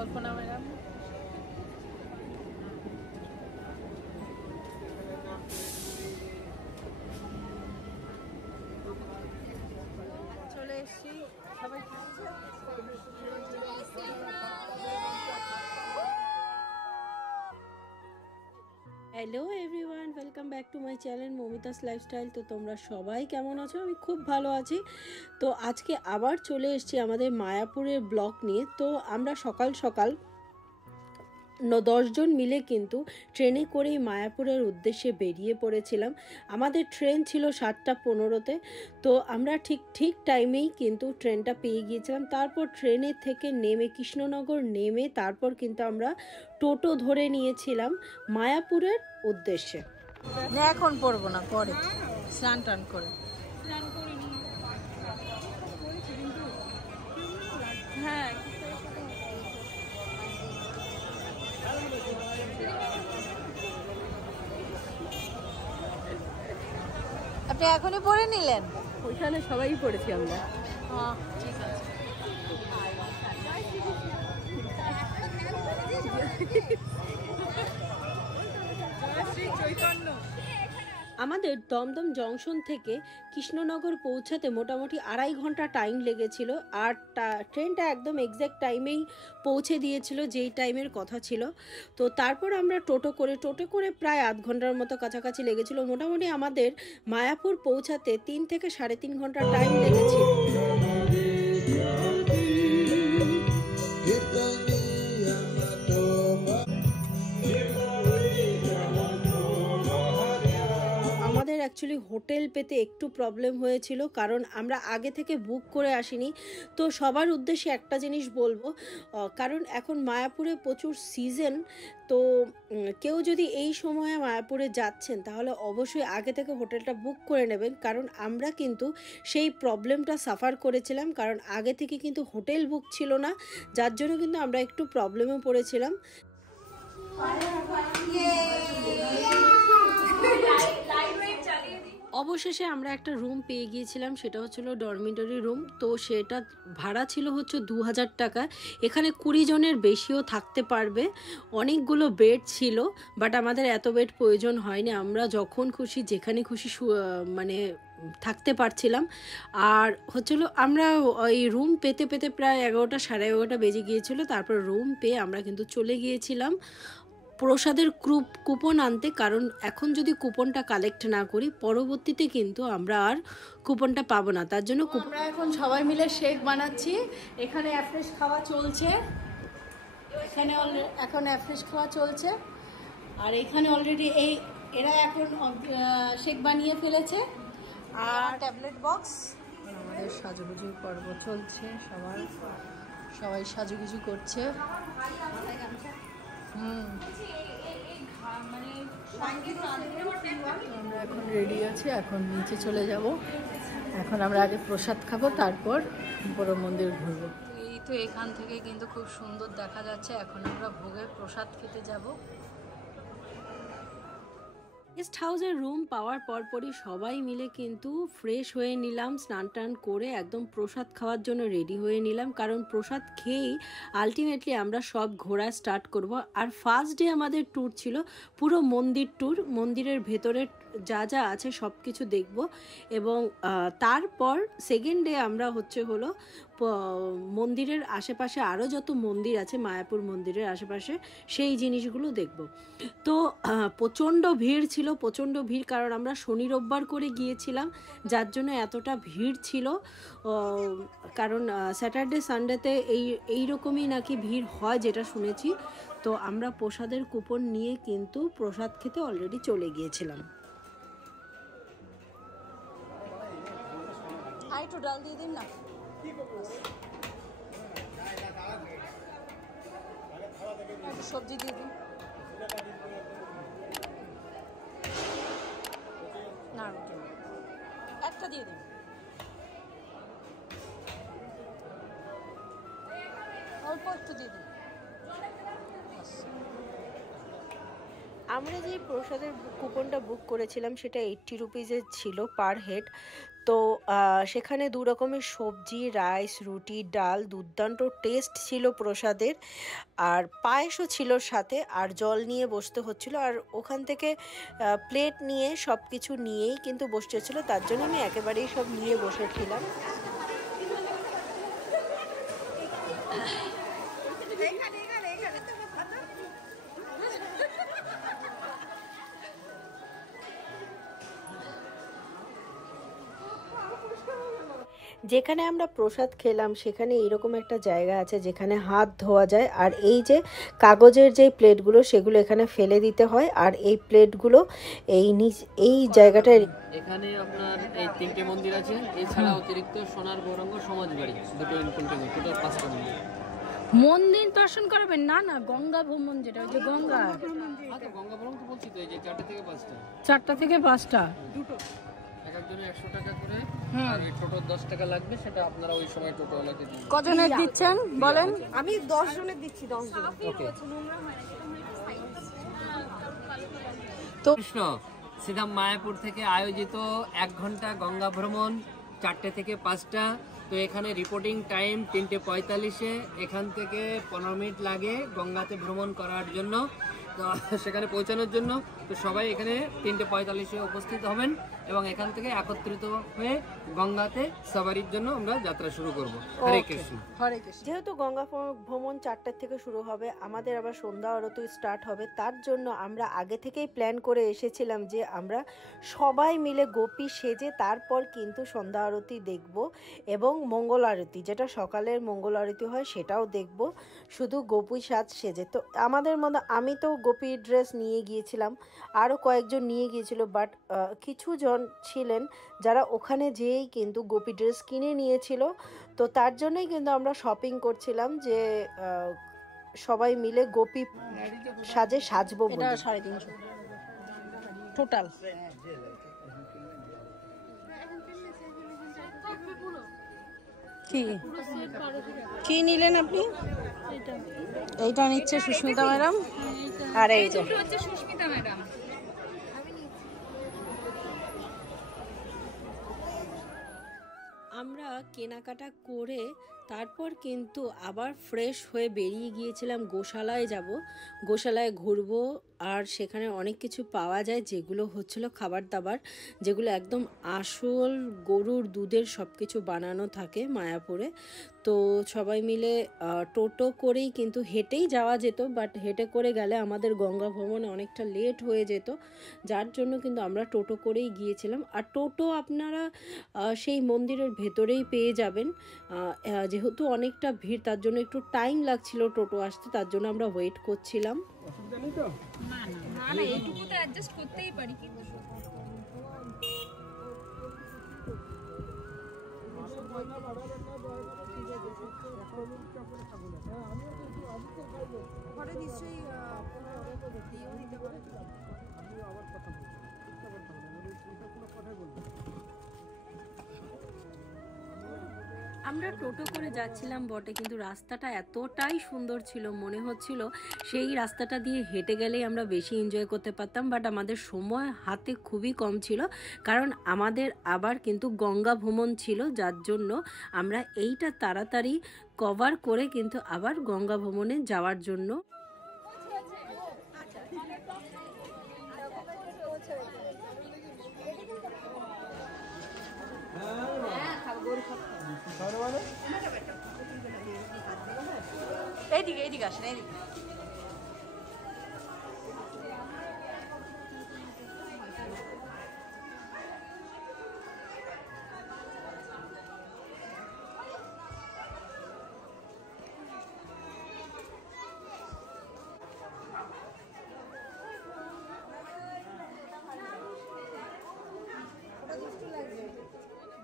কল্পনা madam. চলে এসছি, সবাই hello everyone, welcome back to my channel মমিতাস lifestyle. তো তোমরা সবাই কেমন আছো? আমি খুব ভালো আছি। তো আজকে আবার চলে এসেছি আমাদের মায়াপুরের ব্লগ নিয়ে। তো আমরা সকাল সকাল 10 জন মিলে কিন্তু ট্রেনে করেই মায়াপুরের উদ্দেশ্যে বেরিয়ে পড়েছিলাম। আমাদের ট্রেন ছিল 7:15-তে। তো আমরা ঠিক টাইমেই কিন্তু ট্রেনটা পেয়ে গিয়েছিলাম। তারপর ট্রেনের থেকে নেমে কৃষ্ণনগর নেমে তারপর কিন্তু আমরা টোটো ধরে নিয়েছিলাম মায়াপুরের উদ্দেশ্যে। এখন পড়বো না, পরে স্নান টান করে। হ্যাঁ, আপনি এখনই পড়ে নিলেন? ওইখানে সবাই পড়েছি আমরা। ঠিক আছে। আমাদের দমদম জংশন থেকে কৃষ্ণনগর পৌঁছাতে মোটামুটি 2.5 ঘন্টা টাইম লেগেছিল। আর ট্রেনটা একদম এক্স্যাক্ট টাইমেই পৌঁছে দিয়েছিল, যেই টাইমের কথা ছিল। তো তারপর আমরা টোটো করে প্রায় 8 ঘন্টার মতো কাছাকাছি লেগেছিল। মোটামুটি আমাদের মায়াপুর পৌঁছাতে 3 থেকে 3.5 ঘন্টা টাইম লেগেছিল। অ্যাকচুয়ালি হোটেল পেতে একটু প্রবলেম হয়েছিল, কারণ আমরা আগে থেকে বুক করে আসিনি। তো সবার উদ্দেশ্যে একটা জিনিস বলবো, কারণ এখন মায়াপুরে প্রচুর সিজন। তো কেউ যদি এই সময়ে মায়াপুরে যাচ্ছেন তাহলে অবশ্যই আগে থেকে হোটেলটা বুক করে নেবেন, কারণ আমরা কিন্তু সেই প্রবলেমটা সাফার করেছিলাম। কারণ আগে থেকে কিন্তু হোটেল বুক ছিল না, যার জন্য কিন্তু আমরা একটু প্রবলেমে পড়েছিলাম। অবশেষে আমরা একটা রুম পেয়ে গিয়েছিলাম, সেটা হচ্ছিল ডরমিটরি রুম। তো সেটা ভাড়া ছিল হচ্ছে 2000 টাকা। এখানে 20 জনের বেশিও থাকতে পারবে। অনেকগুলো বেড ছিল, বাট আমাদের এত বেড প্রয়োজন হয়নি। আমরা যখন খুশি যেখানে খুশি মানে থাকতে পারছিলাম। আর হচ্ছিল আমরা ওই রুম পেতে প্রায় 11টা 11:30 বেজে গিয়েছিল। তারপর রুম পেয়ে আমরা কিন্তু চলে গিয়েছিলাম প্রসাদের কুপন আনতে, কারণ এখন যদি কুপনটা কালেক্ট না করি পরবর্তীতে কিন্তু আমরা আর কুপনটা পাবো না। তার জন্য আমরা এখন সবাই মিলে শেক বানাচ্ছি। এখানে অ্যাফ্রেশ খাওয়া চলছে, এখন অ্যাফ্রেশ খাওয়া চলছে। আর এখানে অলরেডি এরা এখন শেক বানিয়ে ফেলেছে। আর ট্যাবলেট বক্স, আমাদের সাজুগুজুর পর্ব চলছে। সবাই সাজুগুজু করছে। আমরা এখন রেডি আছি, এখন নিচে চলে যাব। এখন আমরা আগে প্রসাদ খাবো, তারপর বড় মন্দির ঘুরবো। এই তো এখান থেকে কিন্তু খুব সুন্দর দেখা যাচ্ছে। এখন আমরা ভোগের প্রসাদ খেতে যাব। গেস্ট হাউসের রুম পাওয়ার পরপরই সবাই মিলে কিন্তু ফ্রেশ হয়ে নিলাম, স্নান টান করে একদম প্রসাদ খাওয়ার জন্য রেডি হয়ে নিলাম। কারণ প্রসাদ খেয়েই আলটিমেটলি আমরা সব ঘোরা স্টার্ট করব। আর ফার্স্ট ডে আমাদের ট্যুর ছিল পুরো মন্দির ট্যুর, মন্দিরের ভেতরে যা আছে সব কিছু দেখব। এবং তারপর সেকেন্ড ডে আমরা হলো মন্দিরের আশেপাশে আরও যত মন্দির আছে মায়াপুর মন্দিরের আশেপাশে সেই জিনিসগুলো দেখব। তো প্রচণ্ড ভিড় ছিল, প্রচণ্ড ভিড়, কারণ আমরা শনি রোববার করে গিয়েছিলাম, যার জন্য এতটা ভিড় ছিল। কারণ স্যাটারডে সানডেতে এইরকমই নাকি ভিড় হয় যেটা শুনেছি। তো আমরা প্রসাদের কুপন নিয়ে কিন্তু প্রসাদ খেতে অলরেডি চলে গিয়েছিলাম। একটু ডাল দিয়ে দিন না। সবজি দিয়ে দিন না, একটা দিয়ে দিন। অল্প একটু দিয়ে দিন। আমরা যে প্রসাদের কুপনটা বুক করেছিলাম সেটা 80 রুপিজের ছিল পার হেড। তো সেখানে দু রকমের সবজি, রাইস, রুটি, ডাল, দুর্দান্ত টেস্ট ছিল প্রসাদের। আর পায়েসও ছিল সাথে, আর জল নিয়ে বসতে হচ্ছিল। আর ওখান থেকে প্লেট নিয়ে সব কিছু নিয়েই কিন্তু বসতে হচ্ছিল, তার জন্য আমি একেবারেই সব নিয়ে বসেছিলাম। যেখানে আমরা প্রসাদ খেলাম সেখানে এরকম একটা জায়গা আছে যেখানে হাত ধোয়া যায়, আর এই যে কাগজের যে প্লেটগুলো সেগুলো এখানে ফেলে দিতে হয়, আর এই প্লেটগুলো এই জায়গাটায় এখানে আপনার এই 3টে মন্দির আছে, এছাড়া অতিরিক্ত সোনার গৌরাঙ্গ সমাজবাড়ি দুটো ইনক্লুডিং, টোটাল 5টা মন্দির। মন্দির দর্শন করবেন না, না গঙ্গা ভ্রমণ, যেটা ওই যে গঙ্গা, গঙ্গা ভ্রমণ তো বলছি তো, এই যে 4টে থেকে 5টা, 4টা থেকে 5টা, দুটো এক একজনে 100 টাকা করে, আর এই টোটো 10 টাকা লাগবে, সেটা আপনারা ওই সময় টোটোওয়ালাকে দিন। কজনের দিচ্ছেন বলেন? আমি 10 জনের দিচ্ছি, 10 জন। ওকে। তো কৃষ্ণ সিধা মায়াপুর থেকে আয়োজিত 1 ঘন্টা গঙ্গা ভ্রমণ 4টে থেকে 5টা। তো এখানে রিপোর্টিং টাইম 3:45-এ, এখান থেকে 15 মিনিট লাগে গঙ্গাতে ভ্রমণ করার জন্য, তো সেখানে পৌঁছানোর জন্য। তো সবাই এখানে 3:45-এ উপস্থিত হবেন এবং এখান থেকে একত্রিত হয়ে গঙ্গাতে সাফারির জন্য আমরা যাত্রা শুরু করব। হরে কৃষ্ণ। হরে কৃষ্ণ। যেহেতু গঙ্গা ভ্রমণ 4টার থেকে শুরু হবে, আমাদের আবার সন্ধ্যা আরতি স্টার্ট হবে, তার জন্য আমরা আগে থেকেই প্ল্যান করে এসেছিলাম যে আমরা সবাই মিলে গোপী সেজে তারপর কিন্তু সন্ধ্যা আরতি দেখব, এবং মঙ্গল আরতি, যেটা সকালের মঙ্গল আরতি হয় সেটাও দেখব, শুধু গোপী সাজ সেজে। তো আমাদের মধ্যে আমি তো গোপী ড্রেস নিয়ে গিয়েছিলাম, আরও কয়েকজন নিয়ে গিয়েছিল, বাট কিছু জন ছিলেন যারা ওখানে যেয়েই কিন্তু গোপী ড্রেস কিনে নিয়েছিল। তো তার জন্যই কিন্তু আমরা শপিং করছিলাম যে সবাই মিলে গোপী সাজে সাজবো এটা বলে। 350 টোটাল। কি কি নিলেন আপনি? এইটা নিচ্ছে সুস্মিতা ম্যাডাম, আর এই যে সুস্মিতা ম্যাডাম। আমরা কেনাকাটা করে তারপর কিন্তু আবার ফ্রেশ হয়ে বেরিয়ে গিয়েছিলাম গোশালায় যাব, গোশালায় ঘুরবো। আর সেখানে অনেক কিছু পাওয়া যায় যেগুলো হচ্ছিল খাবার দাবার, যেগুলো একদম আসল গরুর দুধের সব কিছু বানানো থাকে মায়াপুরে। তো সবাই মিলে টোটো করেই, কিন্তু হেঁটেই যাওয়া যেত, বাট হেঁটে করে গেলে আমাদের গঙ্গা ভ্রমণে অনেকটা লেট হয়ে যেত, যার জন্য কিন্তু আমরা টোটো করেই গিয়েছিলাম। আর টোটো আপনারা সেই মন্দিরের ভেতরেই পেয়ে যাবেন, যেহেতু অনেকটা ভিড় তার জন্য একটু টাইম লাগছিল টোটো আসতে, তার জন্য আমরা ওয়েট করছিলাম। না না, এইটুকু তো অ্যাডজাস্ট করতেই পারি। ঘরে নিশ্চয়ই দিতে পারে। আমরা টোটো করে যাচ্ছিলাম বটে, কিন্তু রাস্তাটা এতটাই সুন্দর ছিল, মনে হচ্ছিল সেই রাস্তাটা দিয়ে হেঁটে গেলেই আমরা বেশি এনজয় করতে পারতাম, বাট আমাদের সময় হাতে খুবই কম ছিল, কারণ আমাদের আবার কিন্তু গঙ্গা ভ্রমণ ছিল, যার জন্য আমরা এইটা তাড়াতাড়ি কভার করে কিন্তু আবার গঙ্গা ভ্রমণে যাওয়ার জন্য এইদিকে এইদিকে আসেন, এইদিকে।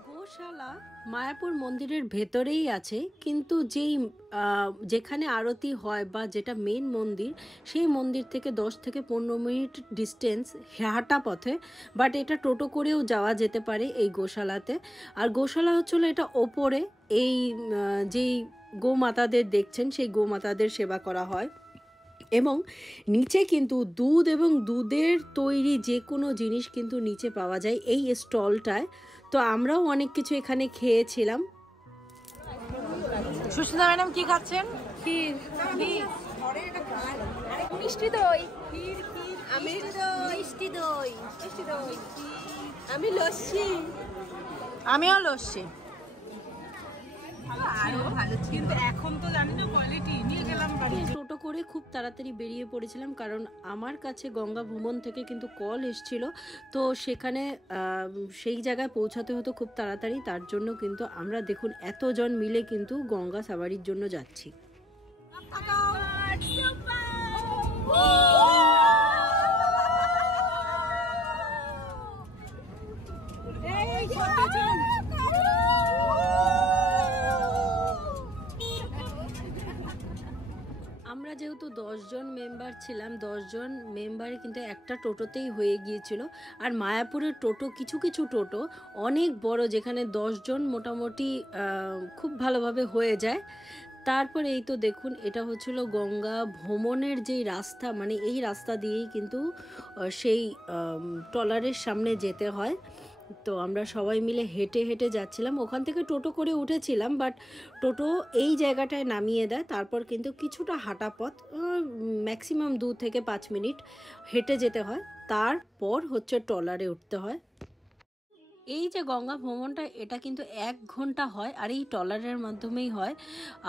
গোশালা মায়াপুর মন্দিরের ভেতরেই আছে, কিন্তু যেখানে আরতি হয় বা যেটা মেন মন্দির, সেই মন্দির থেকে 10 থেকে 15 মিনিট ডিস্টেন্স হাঁটা পথে, বাট এটা টোটো করেও যাওয়া যেতে পারে এই গোশালাতে। আর গোশালা হচ্ছিল এটা ওপরে, এই যেই গোমাতাদের দেখছেন সেই গোমাতাদের সেবা করা হয়, এবং নিচে কিন্তু দুধ এবং দুধের তৈরি যে কোনো জিনিস কিন্তু নিচে পাওয়া যায় এই স্টলটায়। তো আমরাও অনেক কিছু এখানে খেয়েছিলাম। সুস্মিতা ম্যাডাম কি খাচ্ছেন? ক্ষীর, মিষ্টি দই, আমি মিষ্টি দই, আমি লস্যি, আমিও লস্যি। কিন্তু এখন তো জানি না কোয়ালিটি, নিয়ে গেলাম বাড়ি। টোটো করে খুব তাড়াতাড়ি বেরিয়ে পড়েছিলাম, কারণ আমার কাছে গঙ্গা ভ্রমণ থেকে কিন্তু কল এসেছিল। তো সেখানে সেই জায়গায় পৌঁছাতে হতো খুব তাড়াতাড়ি, তার জন্য কিন্তু আমরা দেখুন এতজন মিলে কিন্তু গঙ্গা সাফারির জন্য যাচ্ছি। আমরা যেহেতু 10 জন মেম্বার ছিলাম, 10 জন মেম্বারে কিন্তু একটা টোটোতেই হয়ে গিয়েছিল। আর মায়াপুরের টোটো কিছু কিছু টোটো অনেক বড়, যেখানে 10 জন মোটামুটি খুব ভালোভাবে হয়ে যায়। তারপরে এই তো দেখুন, এটা হচ্ছিল গঙ্গা ভ্রমণের যেই রাস্তা, মানে এই রাস্তা দিয়েই কিন্তু সেই ট্রলারের সামনে যেতে হয়। তো আমরা সবাই মিলে হেঁটে হেঁটে যাচ্ছিলাম, ওখান থেকে টোটো করে উঠেছিলাম, বাট টোটো এই জায়গাটায় নামিয়ে দেয়। তারপর কিন্তু কিছুটা হাঁটা পথ, ম্যাক্সিমাম 2 থেকে 5 মিনিট হেঁটে যেতে হয়, তারপর হচ্ছে ট্রলারে উঠতে হয়। এই যে গঙ্গা ভ্রমণটা, এটা কিন্তু 1 ঘন্টা হয়, আর এই ট্রলারের মাধ্যমেই হয়।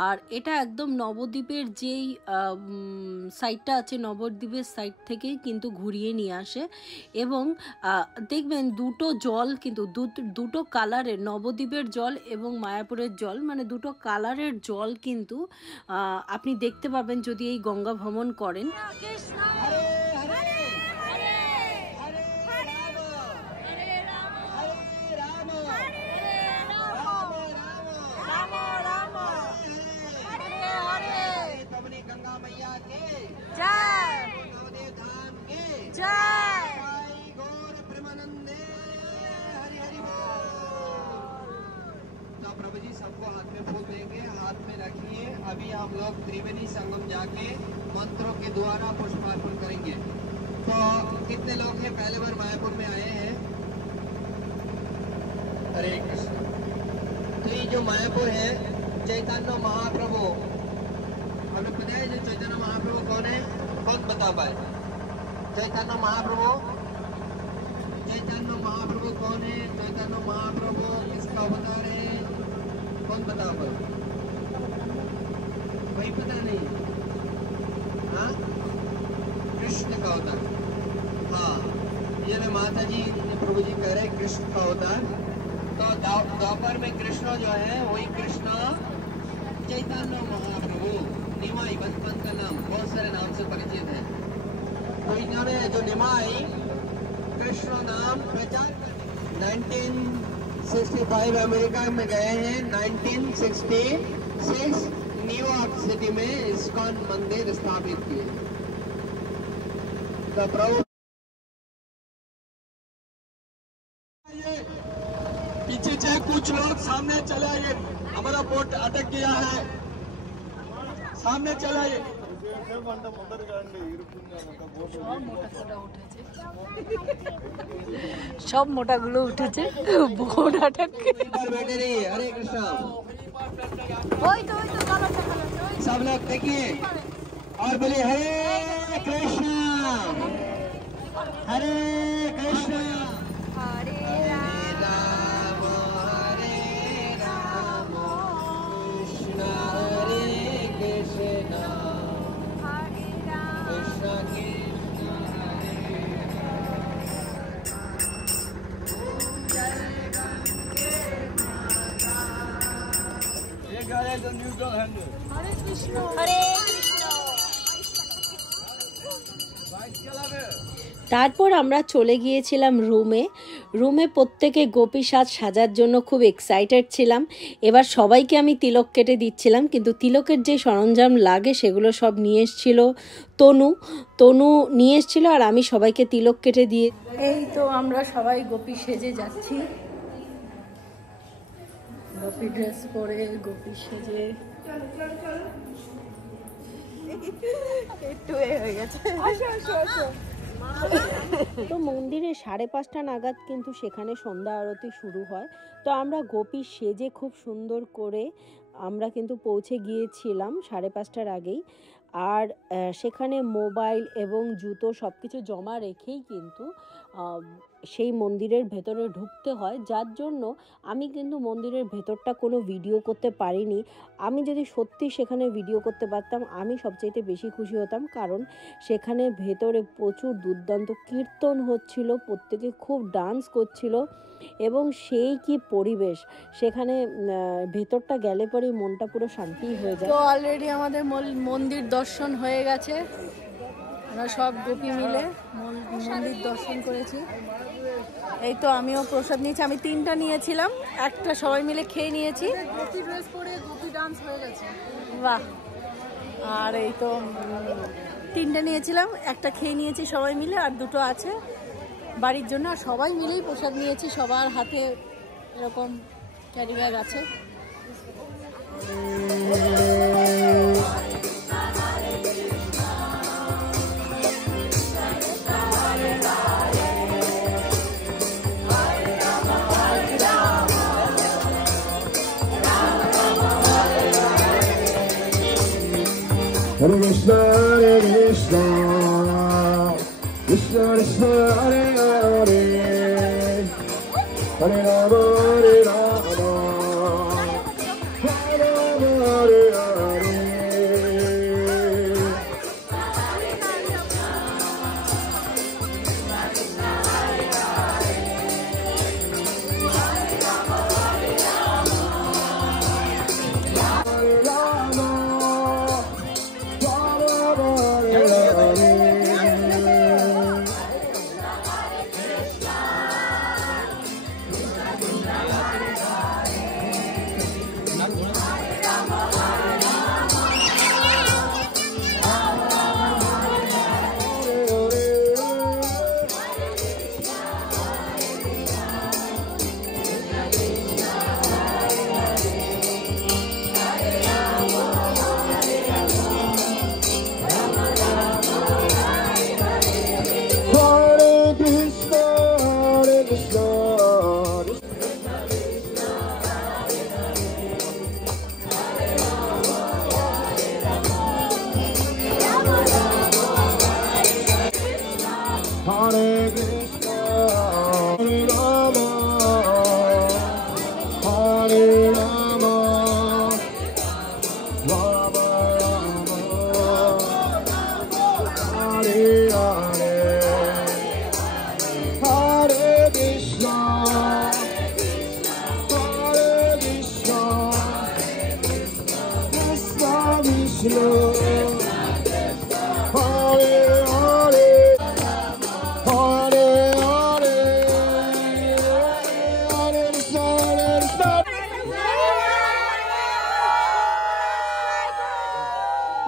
আর এটা একদম নবদ্বীপের যেই সাইডটা আছে, নবদ্বীপের সাইড থেকেই কিন্তু ঘুরিয়ে নিয়ে আসে। এবং দেখবেন দুটো জল কিন্তু দুটো কালারের, নবদ্বীপের জল এবং মায়াপুরের জল, মানে দুটো কালারের জল কিন্তু আপনি দেখতে পাবেন যদি এই গঙ্গা ভ্রমণ করেন। प्रभु जी सबको हाथ में फूल देंगे, हाथ में रखिए। अभी हम लोग त्रिवेणी संगम जाके मंत्रों के द्वारा पुष्पार्पण करेंगे। तो कितने लोग हैं पहले बार मायापुर में आए हैं? हरे कृष्ण। तो ये जो मायापुर है, चैतन्य महाप्रभु, हमें पता है जो चैतन्य महाप्रभु कौन है? कौन बता पाए? चैतन्य महाप्रभु, चैतन्य महाप्रभु कौन है? चैतन्य महाप्रभु किसका अवतार है? कौन बता पाए? कोई पता नहीं? हाँ, कृष्ण का अवतार। हाँ, ये माता जी प्रभु जी कह रहे कृष्ण का अवतार। तो द्वापर में कृष्ण जो है वही कृष्ण चैतन्य महाप्रभु। निमाई बचपन का नाम बहुत सारे नाम से परिचित है। तो इन्होंने जो निमाई कृष्ण नाम प्रचार 1965 अमेरिका में गए हैं। 1966 न्यूयॉर्क सिटी में इस्कॉन मंदिर स्थापित किए। तो प्रभु पीछे से कुछ लोग सामने चले आइए, हमारा बोट अटक गया है, सामने चले आइए। সব মোটাগুলো উঠেছে, বোট আটকে। बैठे रहिए। हरे कृष्णा। ওই তো सब लोग देखिए और बोलिए हरे कृष्णा, हरे कृष्णा, हरे राम, हरे राम, कृष्ण हरे कृष्णा, कृष्ण कृष्ण हरे ये गाने तो न्यूट्रल हैंड। হরে কৃষ্ণ। তারপর আমরা চলে গিয়েছিলাম রুমে প্রত্যেকে গোপী সাজার জন্য খুব এক্সাইটেড ছিলাম। এবার সবাইকে আমি তিলক কেটে দিচ্ছিলাম, কিন্তু তিলকের যে সরঞ্জাম লাগে সেগুলো সব নিয়ে এসেছিল তনু নিয়ে এসেছিল, আর আমি সবাইকে তিলক কেটে দিয়ে। এই তো আমরা সবাই গোপী সেজে যাচ্ছি, গোপী ড্রেস পরে গোপী সেজে। একটু হয়ে গেছে। তো মন্দিরে 5:30 নাগাদ কিন্তু সেখানে সন্ধ্যা আরতি শুরু হয়। তো আমরা গোপী সেজে খুব সুন্দর করে আমরা কিন্তু পৌঁছে গিয়েছিলাম 5:30টার আগেই। আর সেখানে মোবাইল এবং জুতো সব কিছু জমা রেখেই কিন্তু সেই মন্দিরের ভেতরে ঢুকতে হয়, যার জন্য আমি কিন্তু মন্দিরের ভেতরটা কোনো ভিডিও করতে পারিনি। আমি যদি সত্যি সেখানে ভিডিও করতে পারতাম আমি সবচাইতে বেশি খুশি হতাম, কারণ সেখানে ভেতরে প্রচুর দুর্দান্ত কীর্তন হচ্ছিল, প্রত্যেকে খুব ডান্স করছিল এবং সেই কি পরিবেশ সেখানে, ভেতরটা গেলে পরে মনটা পুরো শান্তি হয়ে যায়। তো অলরেডি আমাদের মন্দির দর্শন হয়ে গেছে, আমরা সব গোপী মিলে মন্দির দর্শন করেছি। এই তো আমিও প্রসাদ নিয়েছি, আমি 3টা নিয়েছিলাম, একটা সবাই মিলে খেয়ে নিয়েছি। গোপী ড্রেস পরে গোপী ডান্স হয়ে গেছে, বাহ। আর এই তো 3টা নিয়েছিলাম, একটা খেয়ে নিয়েছি সবাই মিলে, আর 2টো আছে বাড়ির জন্য। আর সবাই মিলেই প্রসাদ নিয়েছি, সবার হাতে এরকম ক্যারি ব্যাগ আছে। Hare Krishna, Krishna Krishna, Hare Hare, Hare Rama, Hare Rama, Hare Rama, Hare Hare. Hare Krishna, Hare Rama, Hare Rama, Rama Rama, Hare Hare, Hare Krishna, Hare Krishna, Krishna Krishna, Hare Hare.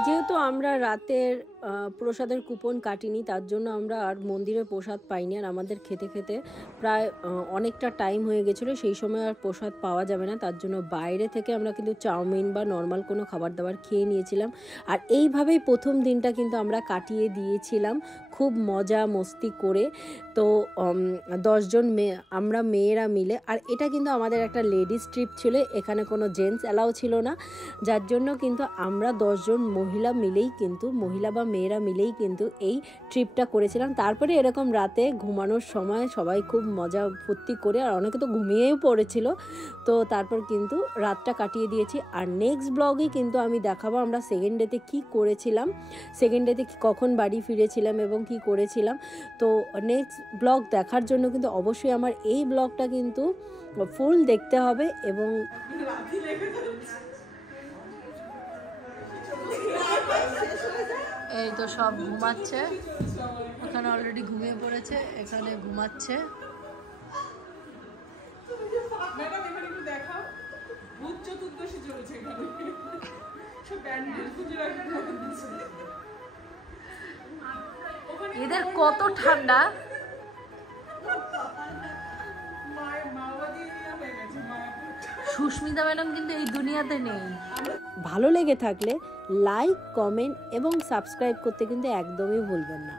যেহেতু আমরা রাতের প্রসাদের coupon কাটিনি, তার জন্য আমরা আর মন্দিরে প্রসাদ পাইনি। আর আমাদের খেতে খেতে প্রায় অনেকটা টাইম হয়ে গেছিলো, সেই সময় আর প্রসাদ পাওয়া যাবে না, তার জন্য বাইরে থেকে আমরা কিন্তু চাউমিন বা নর্মাল কোনো খাবার দাবার খেয়ে নিয়েছিলাম। আর এইভাবেই প্রথম দিনটা কিন্তু আমরা কাটিয়ে দিয়েছিলাম খুব মজা মস্তি করে। তো 10 জন আমরা মেয়েরা মিলে, আর এটা কিন্তু আমাদের একটা লেডিস ট্রিপ ছিল, এখানে কোনো জেন্টস অ্যালাউ ছিল না, যার জন্য কিন্তু আমরা 10 জন মহিলা বা মেয়েরা মিলেই কিন্তু এই ট্রিপটা করেছিলাম। তারপরে এরকম রাতে ঘুমানোর সময় সবাই খুব মজা ফুর্তি করে, আর অনেকে তো ঘুমিয়েও পড়েছিল, তো তারপর কিন্তু রাতটা কাটিয়ে দিয়েছি। আর নেক্সট ব্লগে কিন্তু আমি দেখাবো আমরা সেকেন্ড ডেতে কী করেছিলাম, সেকেন্ড ডেতে কখন বাড়ি ফিরেছিলাম এবং কি করেছিলাম। তো নেক্সট ব্লগ দেখার জন্য কিন্তু অবশ্যই আমার এই ব্লগটা কিন্তু ফুল দেখতে হবে। এবং এই তো সব ঘুমাচ্ছে, ওখানে অলরেডি ঘুমিয়ে পড়েছে, এখানে ঘুমাচ্ছে। এদের কত ঠান্ডা, সুস্মিতা ম্যাডাম কিন্তু এই দুনিয়াতে নেই। ভালো লেগে থাকলে লাইক, কমেন্ট এবং সাবস্ক্রাইব করতে কিন্তু একদমই ভুলবেন না।